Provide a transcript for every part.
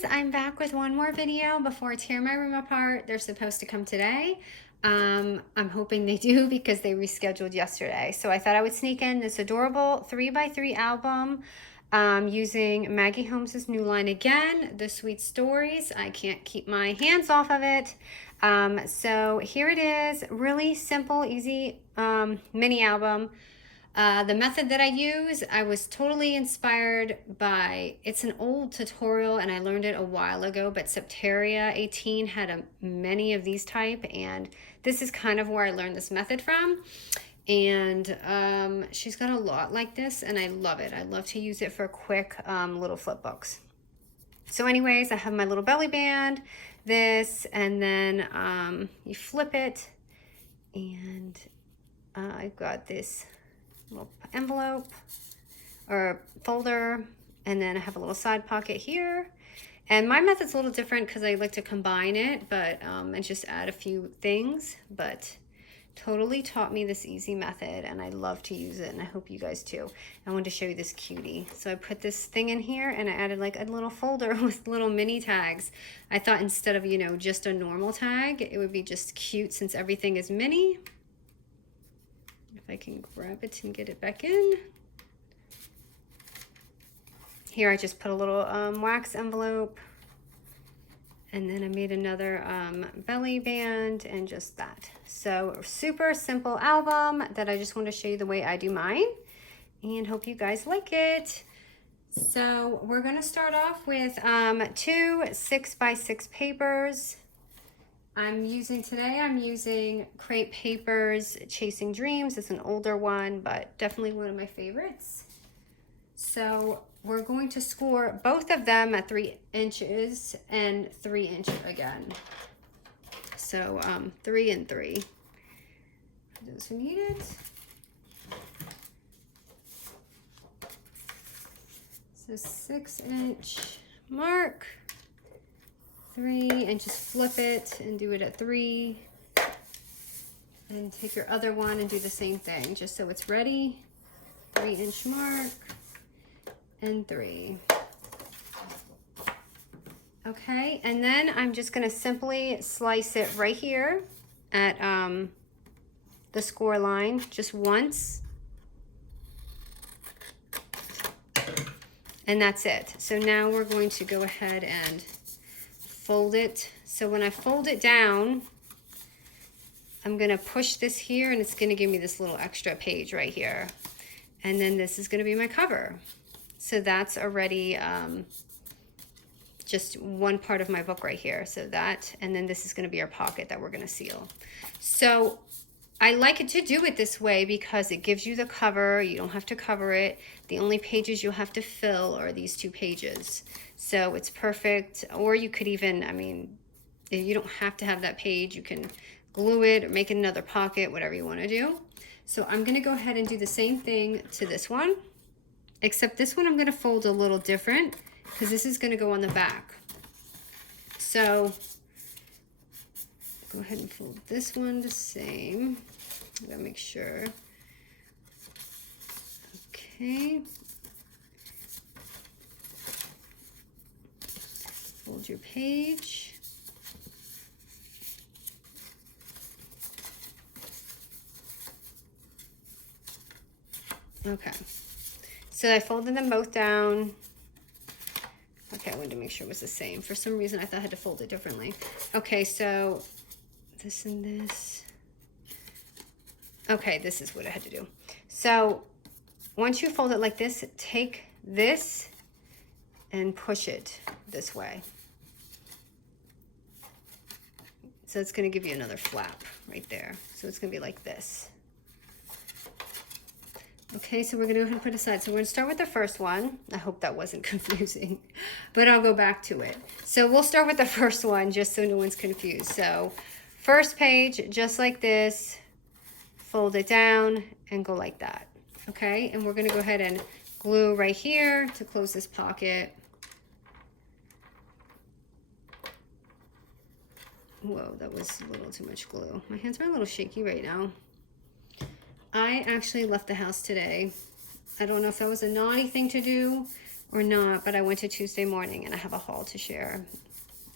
guys, I'm back with one more video before I tear my room apart. They're supposed to come today. I'm hoping they do because they rescheduled yesterday. So I thought I would sneak in this adorable 3x3 album using Maggie Holmes's new line again, The Sweet Stories. I can't keep my hands off of it. So here it is, really simple, easy mini album. The method that I use, I was totally inspired by, it's an old tutorial and I learned it a while ago, but Septeria 18 had many of these type, and this is kind of where I learned this method from. And she's got a lot like this and I love it. I love to use it for quick little flip books. So anyways, I have my little belly band, this, and then you flip it, and I've got this little envelope or folder, and then I have a little side pocket here. And my method's a little different because I like to combine it, but and just add a few things, but totally taught me this easy method and I love to use it, and I hope you guys too. I wanted to show you this cutie. So I put this thing in here and I added like a little folder with little mini tags. I thought instead of, you know, just a normal tag, it would be just cute since everything is mini. If I can grab it and get it back in. Here I just put a little wax envelope, and then I made another belly band and just that. So super simple album that I just want to show you the way I do mine, and hope you guys like it. So we're going to start off with 2 6x6 papers. I'm using Crepe Papers Chasing Dreams. It's an older one, but definitely one of my favorites. So we're going to score both of them at 3 inches and 3 inches again. So 3 and 3 for those who need it. So 6-inch mark. 3, and just flip it and do it at 3, and take your other one and do the same thing just so it's ready. 3-inch mark and 3. Okay, and then I'm just going to simply slice it right here at the score line just once, and that's it. So now we're going to go ahead and fold it. So when I fold it down, I'm going to push this here and it's going to give me this little extra page right here. And then this is going to be my cover. So that's already just one part of my book right here. So that, and then this is going to be our pocket that we're going to seal. So I like it to do it this way because it gives you the cover. You don't have to cover it. The only pages you'll have to fill are these 2 pages. So it's perfect. Or you could even, I mean, if you don't have to have that page, you can glue it or make it another pocket, whatever you want to do. So I'm going to go ahead and do the same thing to this one, except this one I'm going to fold a little different because this is going to go on the back. So go ahead and fold this one the same. I gotta make sure. Okay. Fold your page. Okay. So I folded them both down. Okay, I wanted to make sure it was the same. For some reason, I thought I had to fold it differently. Okay, so this and this. Okay, this is what I had to do. So once you fold it like this, take this and push it this way. So it's going to give you another flap right there. So it's going to be like this. Okay, so we're going to go ahead and put it aside. So we're going to start with the first one. I hope that wasn't confusing, but I'll go back to it. So we'll start with the first one just so no one's confused. So first page, just like this, fold it down and go like that. Okay, and we're going to go ahead and glue right here to close this pocket. Whoa, that was a little too much glue. My hands are a little shaky right now. I actually left the house today. I don't know if that was a naughty thing to do, or not, but I went to Tuesday morning and I have a haul to share.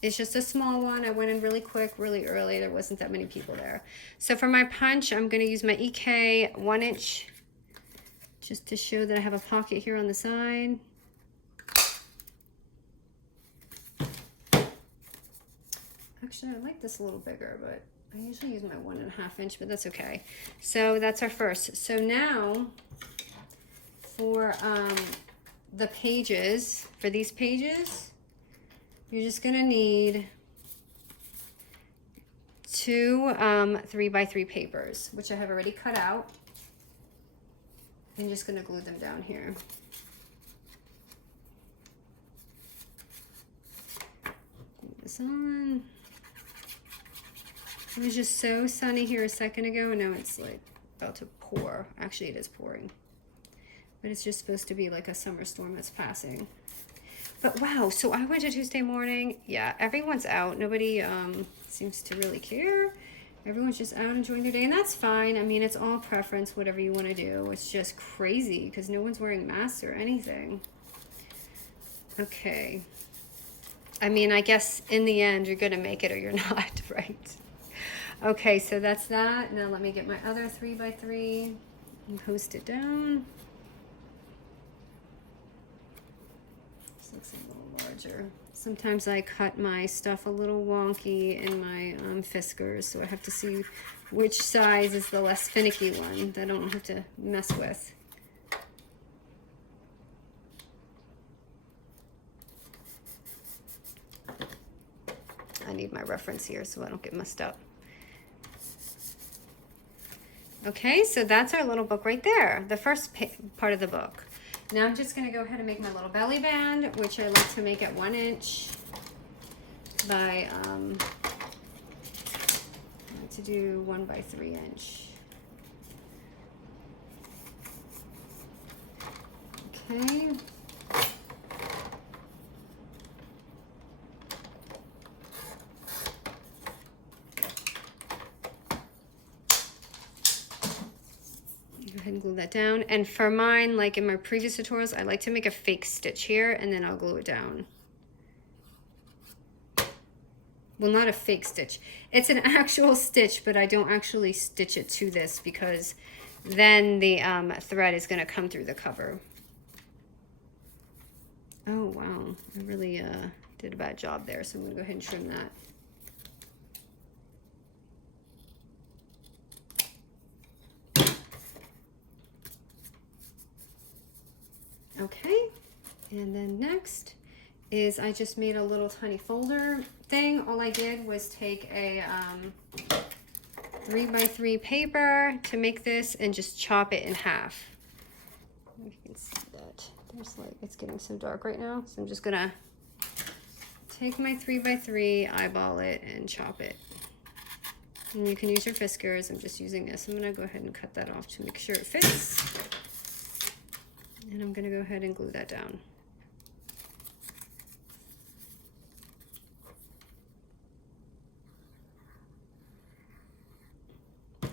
It's just a small one. I went in really quick, really early. There wasn't that many people there. So for my punch, I'm going to use my EK 1-inch just to show that I have a pocket here on the side. Actually, I like this a little bigger, but I usually use my 1.5 inch, but that's okay. So that's our first. So now for the pages, for these pages, you're just gonna need 2 3x3 papers, which I have already cut out. I'm just gonna glue them down here. Glue this on. It was just so sunny here a second ago, and now it's like about to pour. Actually, it is pouring. But it's just supposed to be like a summer storm that's passing. But wow, so I went to Tuesday morning. Yeah, everyone's out. Nobody seems to really care. Everyone's just out enjoying their day, and that's fine. I mean, it's all preference, whatever you want to do. It's just crazy because no one's wearing masks or anything. Okay. I mean, I guess in the end, you're going to make it or you're not, right? Okay, so that's that. Now let me get my other 3x3 and post it down. This looks a little larger. Sometimes I cut my stuff a little wonky in my Fiskars, so I have to see which size is the less finicky one that I don't have to mess with. I need my reference here so I don't get messed up. Okay, so that's our little book right there, the first part of the book. Now I'm just going to go ahead and make my little belly band, which I like to make at 1 inch by, I like to do 1 by 3 inch. Okay. Go ahead and glue that down. And for mine, like in my previous tutorials, I like to make a fake stitch here and then I'll glue it down. Well, not a fake stitch. It's an actual stitch, but I don't actually stitch it to this because then the thread is going to come through the cover. Oh, wow. I really did a bad job there, so I'm going to go ahead and trim that. Okay, and then next is I just made a little tiny folder thing. All I did was take a 3x3 paper to make this and just chop it in half. You can see that. There's like, it's getting so dark right now, so I'm just gonna take my 3x3, eyeball it, and chop it. And you can use your Fiskars. I'm just using this. I'm gonna go ahead and cut that off to make sure it fits. And I'm going to go ahead and glue that down.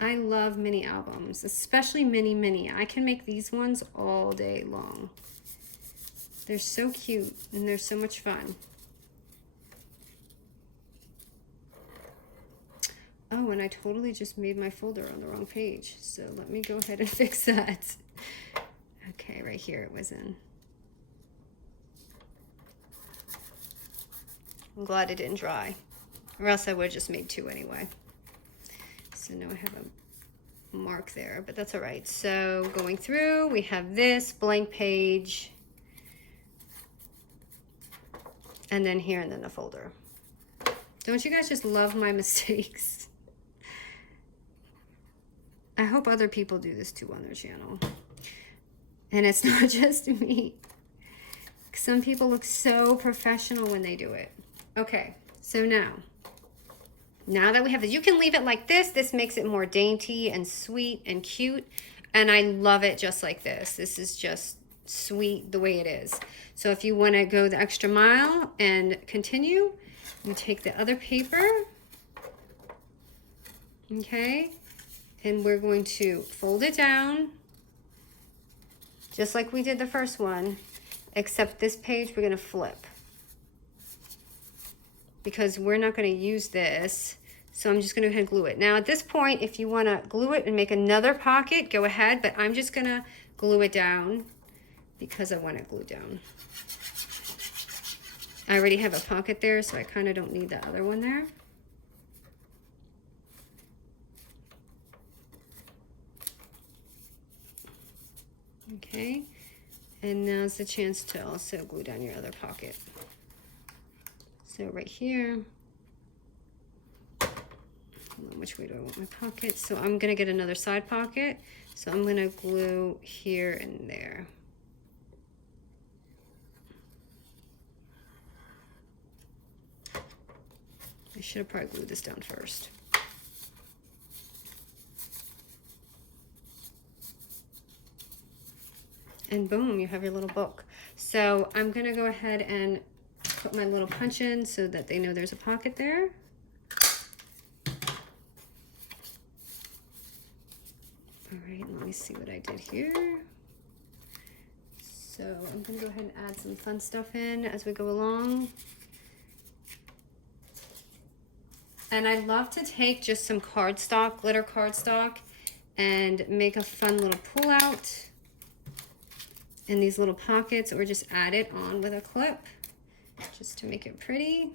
I love mini albums, especially mini. I can make these ones all day long. They're so cute and they're so much fun. Oh, and I totally just made my folder on the wrong page. So let me go ahead and fix that. Okay, right here it was in. I'm glad it didn't dry, or else I would have just made 2 anyway. So now I have a mark there, but that's all right. So going through, we have this blank page, and then here, and then the folder. Don't you guys just love my mistakes? I hope other people do this too on their channel. And it's not just me. Some people look so professional when they do it. Okay, so now that we have this, you can leave it like this. This makes it more dainty and sweet and cute. And I love it just like this. This is just sweet the way it is. So if you want to go the extra mile and continue, you take the other paper. Okay, and we're going to fold it down just like we did the first one, except this page we're gonna flip because we're not gonna use this. So I'm just gonna go ahead and glue it. Now at this point, if you wanna glue it and make another pocket, go ahead, but I'm just gonna glue it down because I want it glued down. I already have a pocket there, so I kind of don't need the other one there. Okay, and now's the chance to also glue down your other pocket. So right here, which way do I want my pocket? So I'm gonna get another side pocket. So I'm gonna glue here and there. I should have probably glued this down first. And boom, you have your little book. So I'm gonna go ahead and put my little punch in so that they know there's a pocket there. All right, let me see what I did here. So I'm gonna go ahead and add some fun stuff in as we go along. And I love to take just some cardstock, glitter cardstock, and make a fun little pull out in these little pockets, or just add it on with a clip just to make it pretty.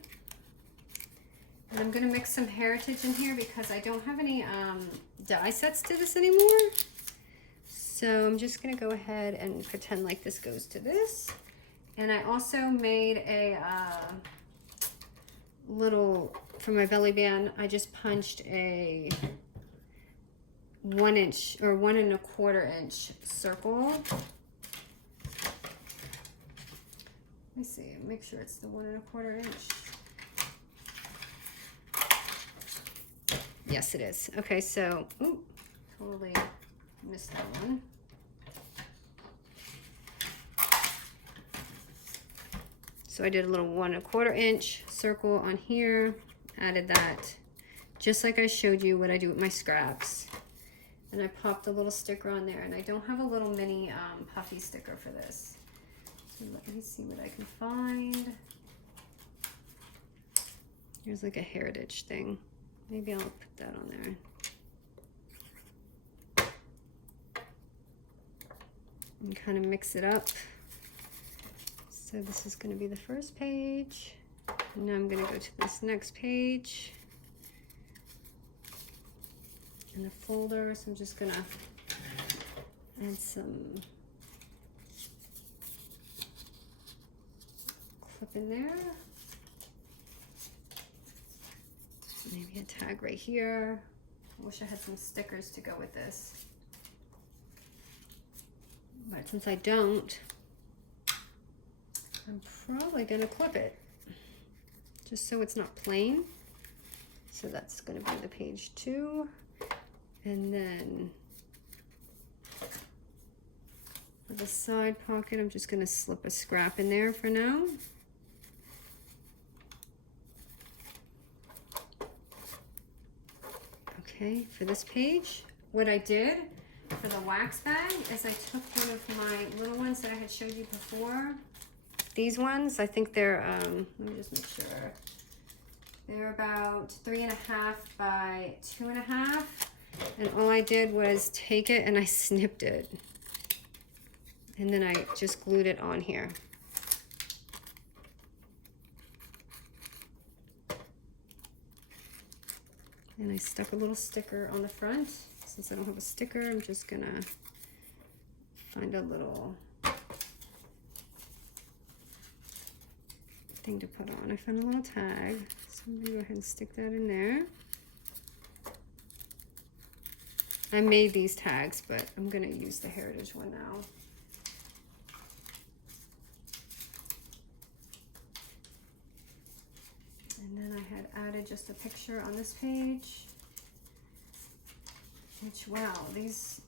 And I'm gonna mix some heritage in here because I don't have any die sets to this anymore. So I'm just gonna go ahead and pretend like this goes to this. And I also made a little, for my belly band, I just punched a 1 inch or 1 1/4 inch circle. Let me see, make sure it's the 1 1/4 inch. Yes, it is. Okay, so, ooh, totally missed that one. So I did a little 1 1/4 inch circle on here, added that, just like I showed you what I do with my scraps. And I popped a little sticker on there, and I don't have a little mini puffy sticker for this. So let me see what I can find. Here's like a heritage thing. Maybe I'll put that on there. And kind of mix it up. So this is going to be the first page. And now I'm going to go to this next page. In the folder, so I'm just going to add some clip in there. Maybe a tag right here. I wish I had some stickers to go with this. But since I don't, I'm probably gonna clip it just so it's not plain. So that's gonna be the page 2. And then for the side pocket, I'm just gonna slip a scrap in there for now. Okay, for this page, what I did for the wax bag is I took one of my little ones that I had showed you before. These ones, I think they're, let me just make sure. They're about 3.5 by 2.5. And all I did was take it and I snipped it. And then I just glued it on here. And I stuck a little sticker on the front. Since I don't have a sticker, I'm just gonna find a little thing to put on. I found a little tag, so I'm gonna go ahead and stick that in there. I made these tags, but I'm gonna use the heritage one now. And then I had added just a picture on this page, which, wow, these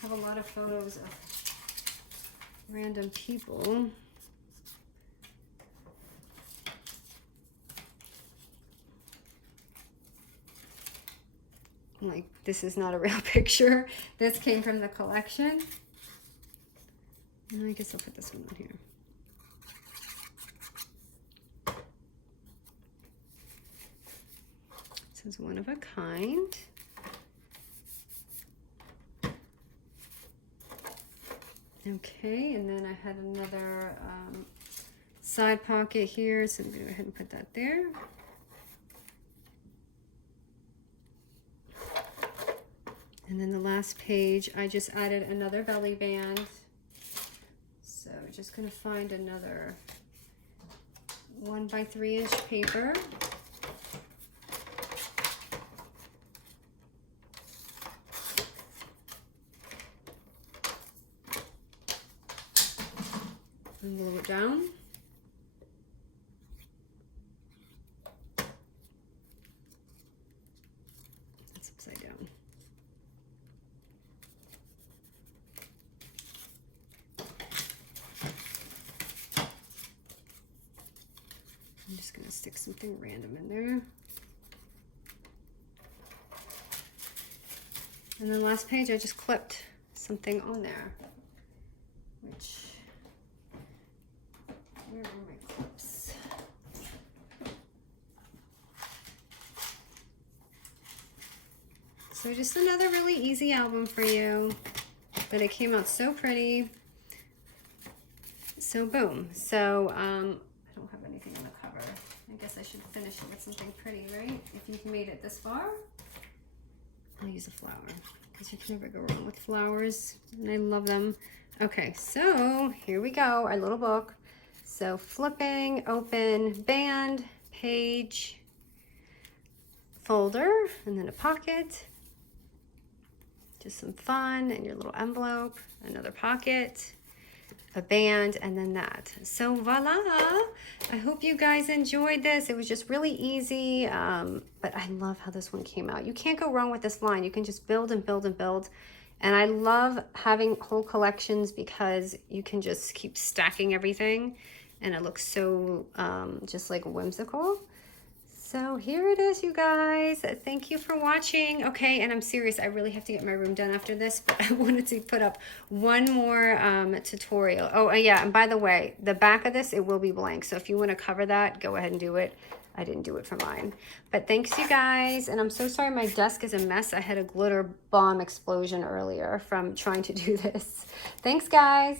have a lot of photos of random people. Like, this is not a real picture. This came from the collection. And I guess I'll put this one on here. This is one of a kind. Okay, and then I had another side pocket here, so I'm going to go ahead and put that there. And then the last page, I just added another belly band. So we're just going to find another 1 by 3 inch paper. And glue it down. It's upside down. I'm just going to stick something random in there. And then last page, I just clipped something on there, which, where are my clips? So just another really easy album for you, but it came out so pretty. So boom. So I don't have anything on the cover. I guess I should finish it with something pretty, right? If you've made it this far, I'll use a flower because you can never go wrong with flowers, and I love them. Okay, so here we go, our little book. So flipping, open, band, page, folder, and then a pocket. Just some fun, and your little envelope, another pocket, a band, and then that. So voila. I hope you guys enjoyed this. It was just really easy, but I love how this one came out. You can't go wrong with this line. You can just build and build and build. And I love having whole collections because you can just keep stacking everything, and it looks so just like whimsical. So here it is, you guys. Thank you for watching. Okay, and I'm serious, I really have to get my room done after this, but I wanted to put up one more tutorial. Oh, yeah, and by the way, the back of this, it will be blank. So if you want to cover that, go ahead and do it. I didn't do it for mine. But thanks, you guys. And I'm so sorry my desk is a mess. I had a glitter bomb explosion earlier from trying to do this. Thanks, guys.